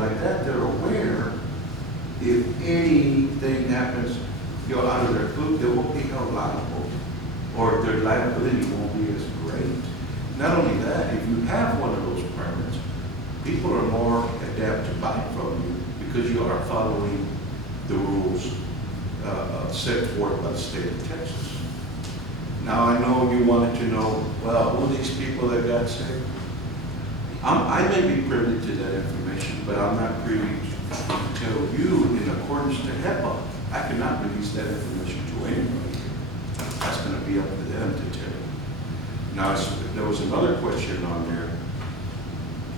like that, they're aware if anything happens, out of their food, they won't be held liable, or their liability won't be as great. Not only that, if you have one of those permits, people are more adept to buy from you because you are following the rules set forth by the state of Texas. Now, I know you wanted to know, well, who are these people that got sick? I may be privy to that information, but I'm not privy to tell you in accordance to HEPA. I cannot release that information to anybody. That's going to be up to them to tell you. Now, there was another question on there,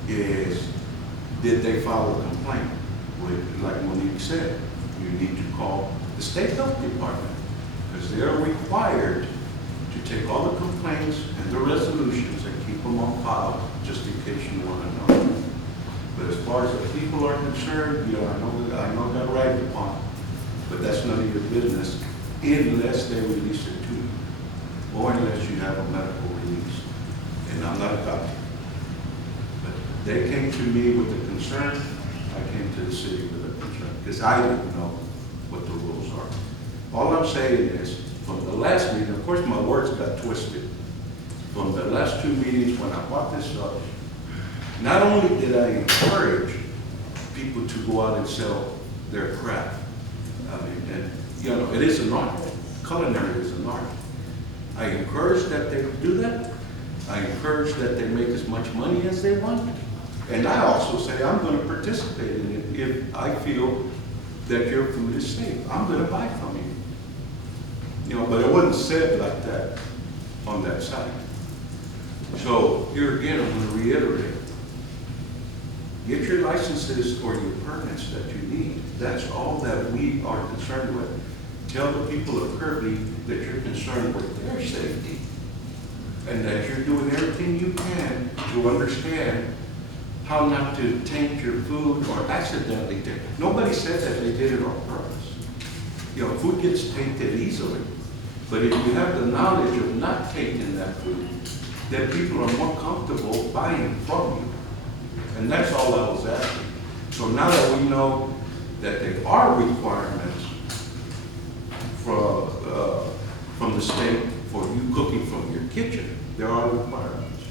is did they file a complaint? Like Monique said, you need to call the state health department because they're required to take all the complaints and the resolutions and keep them on file just in case you want to know. But as far as the people are concerned, I know they're right upon, but that's none of your business unless they release it to you or unless you have a medical release. And I'm not a doctor. But they came to me with a concern. I came to the city with a concern because I didn't know what the rules are. All I'm saying is, from the last meeting, of course my words got twisted. From the last 2 meetings when I brought this up, not only did I encourage people to go out and sell their craft, it is an art. Culinary is an art. I encourage that they do that. I encourage that they make as much money as they want. And I also say I'm going to participate in it if I feel that your food is safe. I'm going to buy from you. But it wasn't said like that on that site. So here again, I'm going to reiterate. Get your licenses or your permits that you need. That's all that we are concerned with. Tell the people of Kirby that you're concerned with their safety and that you're doing everything you can to understand how not to taint your food or accidentally taint. Nobody said that they did it on purpose. Food gets tainted easily. But if you have the knowledge of not tainting that food, then people are more comfortable buying from you. And that's all I was asking. So now that we know that there are requirements from the state for you cooking from your kitchen, there are requirements.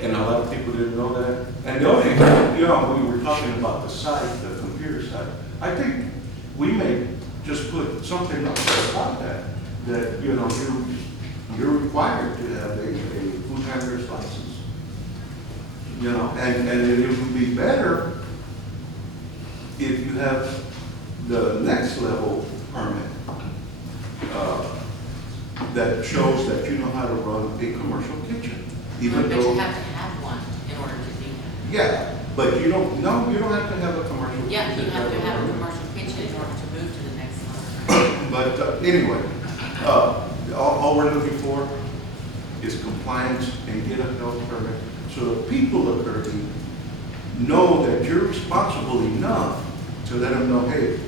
And a lot of people didn't know that. And the only thing, we were talking about the site, the computer site. I think we may just put something up there about that you're required to have a food handler's license. And it would be better if you have the next level permit that shows that you know how to run a commercial kitchen. But you have to have one in order to do that. Yeah, but you don't have to have a commercial kitchen. Yeah, you have to have a commercial kitchen in order to move to the next level. But anyway, all we're looking for is compliance and get a health permit so the people of Kirby know that you're responsible enough to let them know, hey,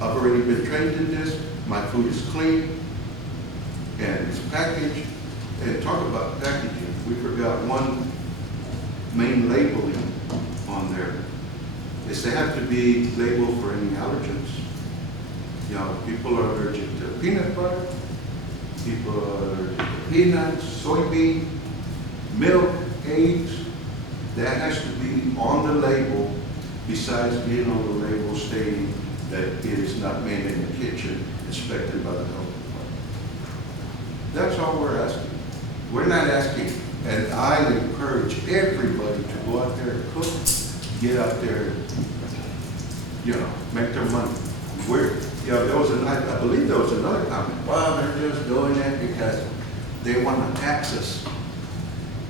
I've already been trained in this, my food is clean, and it's packaged. And talk about packaging, we forgot one main labeling on there. Is they have to be labeled for any allergens. People are allergic to peanut butter, people are allergic to peanuts, soybean, milk, eggs. That has to be on the label, besides being on the label stating that it is not made in the kitchen, inspected by the health department. That's all we're asking. We're not asking, and I encourage everybody to go out there and cook, get out there, make their money. I believe there was another comment. Well, they're just doing it because they want to tax us.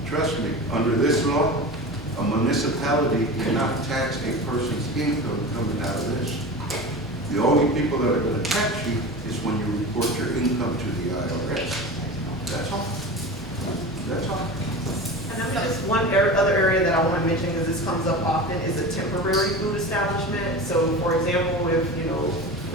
Trust me, under this law, a municipality cannot tax a person's income coming out of this. The only people that are going to tax you is when you report your income to the IRS. That's all. That's all. And then just one other area that I want to mention, because this comes up often, is a temporary food establishment. So, for example, if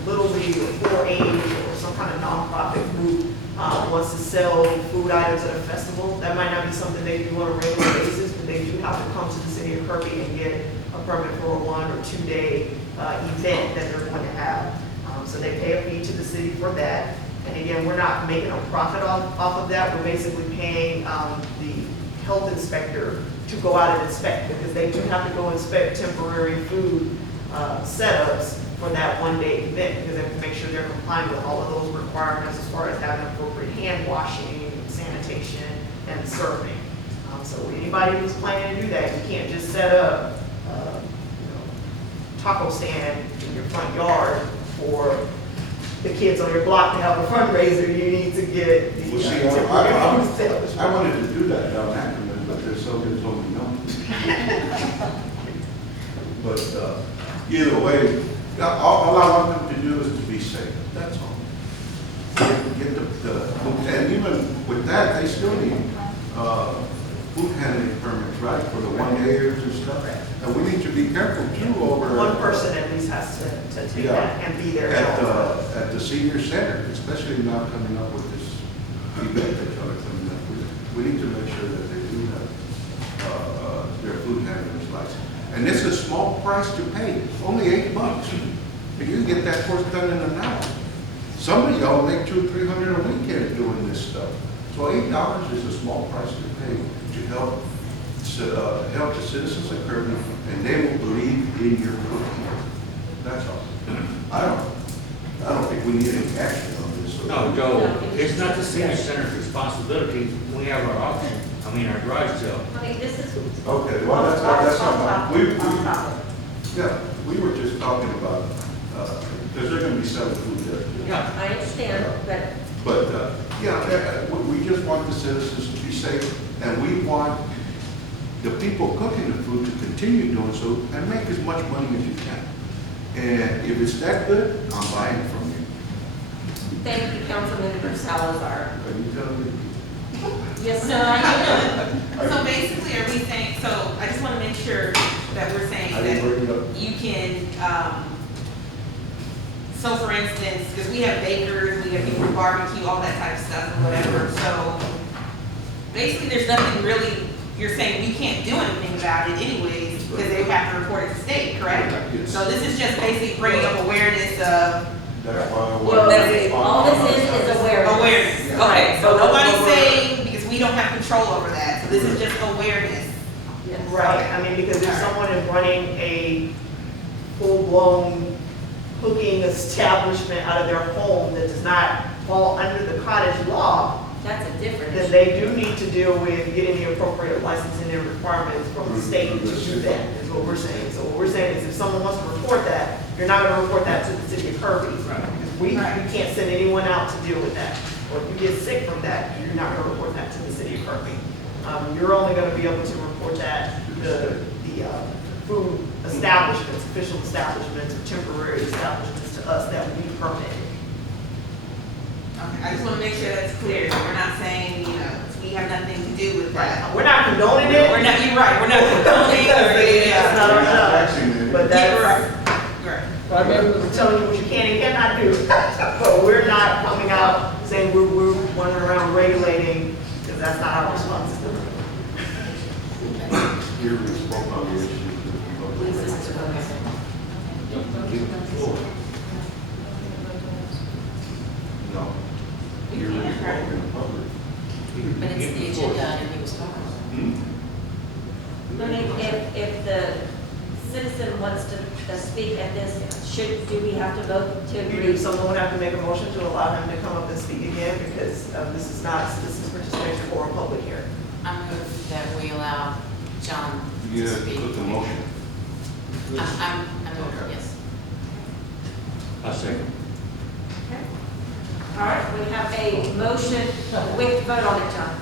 Little League or 4-H or some kind of nonprofit group wants to sell food items at a festival. That might not be something they do on a regular basis, but they do have to come to the city of Kirby and get a permit for a 1 or 2 day event that they're going to have. So they pay a fee to the city for that. And again, we're not making a profit off of that. We're basically paying the health inspector to go out and inspect, because they do have to go inspect temporary food setups for that 1 day event, because they have to make sure they're complying with all of those requirements as far as having appropriate hand washing, sanitation, and serving. So anybody who's planning to do that, you can't just set up taco stand in your front yard for the kids on your block to have a fundraiser. You need to get the Well, see, temporary food establishment. I wanted to do that down Ackerman, but there's somebody told me no. But either way, all I want them to do is to be safe, that's all. Get and even with that, they still need food handling permits, right, for the 1 dayers and stuff. And we need to be careful too over. One person at least has to take that and be there. At the senior center, especially now coming up with this event that y'all are coming up with. We need to make sure that they do have their food handlers license. And it's a small price to pay, only $8. And you can get that course done in an hour. Some of y'all make $200 or $300 a weekend doing this stuff. So $8 is a small price to pay to help the citizens of Kirby, and they will believe in your cooking. That's all. I don't think we need any action on this. No, Joe, it's not the senior center's responsibility. We have our auction, our garage sale. I mean, this is. Okay, well, that's not, On top. yeah, we were just talking about, because they're gonna be selling food there. Yeah. I understand, but But, yeah, we just want the citizens to be safe, and we want the people cooking the food to continue doing so and make as much money as you can. And if it's that good, I'm buying from you. thank you, Councilmember Salazar. Are you telling me? Yes, So, sir. so basically, are we saying, so I just want to make sure that we're saying I didn't bring it that up. you can, so for instance, because we have bakers, we have people who barbecue, all that type of stuff and whatever, so basically, there's nothing really, you're saying we can't do anything about it anyways, because they have to report it to state, correct? Yes. So this is just basically bringing up awareness of That's why I Well, wanted. all this is awareness. awareness. Yeah. Okay, so nobody's Over- saying, because we don't have control over that, so this is just awareness. Yes. Right, I mean, because if someone is running a full-blown cooking establishment out of their home that does not fall under the cottage law, That's a different then issue. they do need to deal with getting the appropriate licensing and requirements from the state to do that, is what we're saying. So what we're saying is if someone wants to report that, you're not gonna report that to the city of Kirby. Right. Because we can't send anyone out to deal with that. Or if you get sick from that, you're not gonna report that to the city of Kirby. You're only gonna be able to report that to the food establishments, official establishments, or temporary establishments to us that we permit. Okay, I just want to make sure that's clear, we're not saying, we have nothing to do with that. We're not condoning it. We're not, you're right, we're not condoning or, It's not our job. Actually, But Yeah, that's, right. we're telling you what you can and cannot do. But we're not coming out saying we're running around regulating, because that's not our responsibility. Here we spoke on the issue. No. Here we spoke in public. But it's the agenda and he was talking. Hmm? I mean, if the citizen wants to speak at this, do we have to vote to You agree? do, someone would have to make a motion to allow him to come up and speak again, because this is not citizens participation or a public hearing. I move that we allow John You to have to speak. put the motion. I'm Okay. yes. I'll second. Okay. All right, we have a motion, we have to vote on it, John.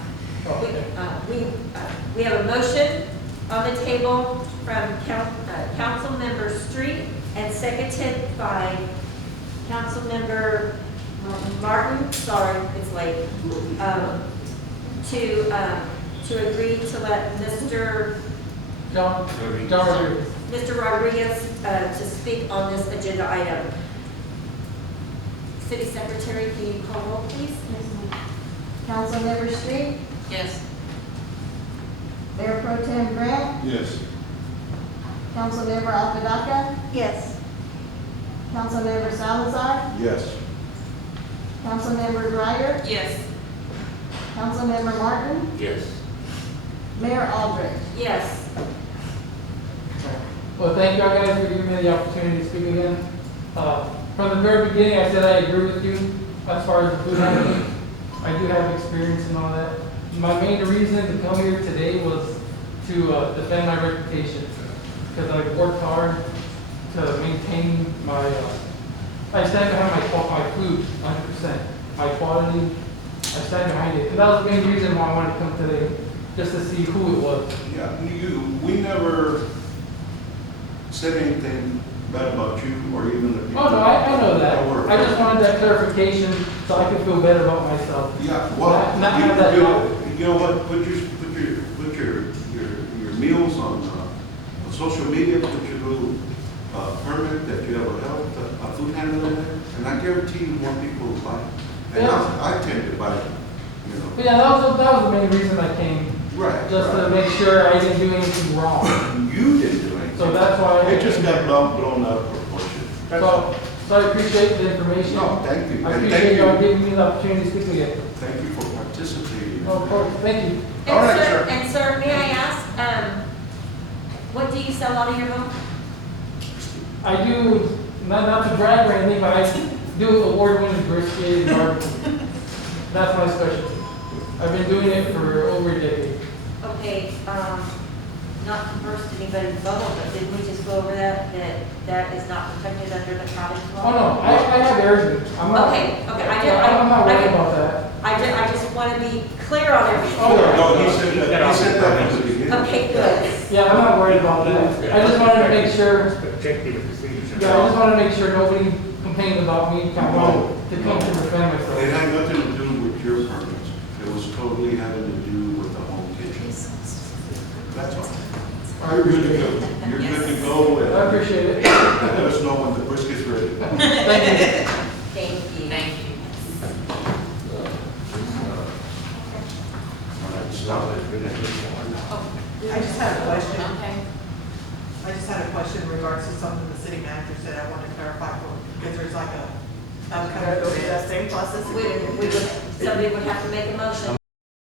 We have a motion on the table from Councilmember Street and seconded by Councilmember Martin, sorry, it's late, to agree to let Mr. Rodriguez to speak on this agenda item. City Secretary, can you call roll, please? Councilmember Street, Yes. Mayor Pro Tem Grant, Yes. Councilmember Apodaca, Yes. Councilmember Salazar, Yes. Councilmember Dreyer, Yes. Councilmember Martin, Yes. Mayor Aldrich. Yes. Well, thank y'all guys for giving me the opportunity to speak again. From the very beginning, I said I agree with you as far as the food handling. I do have experience in all that. My main reason to come here today was to defend my reputation, because I've worked hard to maintain my, I stand behind my food 100%, my quality, I stand behind it. And that was the main reason why I wanted to come today, just to see who it was. Yeah, we never said anything bad about you or even the people. Oh, no, I know that work. that. I just wanted that clarification so I could feel better about myself. Yeah, well, Not have that doubt. you know what, put your meals on social media, put your little permit that you have a health, a food handler in there, and I guarantee you more people will buy it. And Yeah. I tend to buy it, you know. But yeah, that was the main reason I came, Right. just to right. make sure I didn't do anything wrong. You didn't do anything. So that's why. It just got blown out of proportion. So I appreciate the information. No, thank you. I And appreciate thank y'all you. giving me the opportunity to speak again. Thank you for participating. Oh, of course, thank you. All right, And sir. and sir, may I ask, what do you sell out of your home? I do, not to brag or anything, but I do award-winning brisket and barbecue. That's my specialty. I've been doing it for over a decade. Okay, not to burst anybody's bubble, but didn't we just go over that is not protected under the cottage law? Oh, no, I have everything. I'm not. Okay, I'm not worried about that. I just want to be clear on everything. Oh, yeah. No, he said that from the beginning. Okay, good. Yeah, I'm not worried about that. I just wanted to make sure, Protective procedures. yeah, I just want to make sure nobody complains about me, I wanted to come to defend It myself. had nothing to do with your permits. It was totally having to do with the home kitchen. That's all. You're good to go. You're good to go. I appreciate it. Let us know when the brisket's ready. Thank you. Thank you. Thank you. I just had a question. Okay. I just had a question in regards to something the city manager said I wanted to clarify for, because there's like a Gotta go through that same process We again. would, somebody would have to make a motion.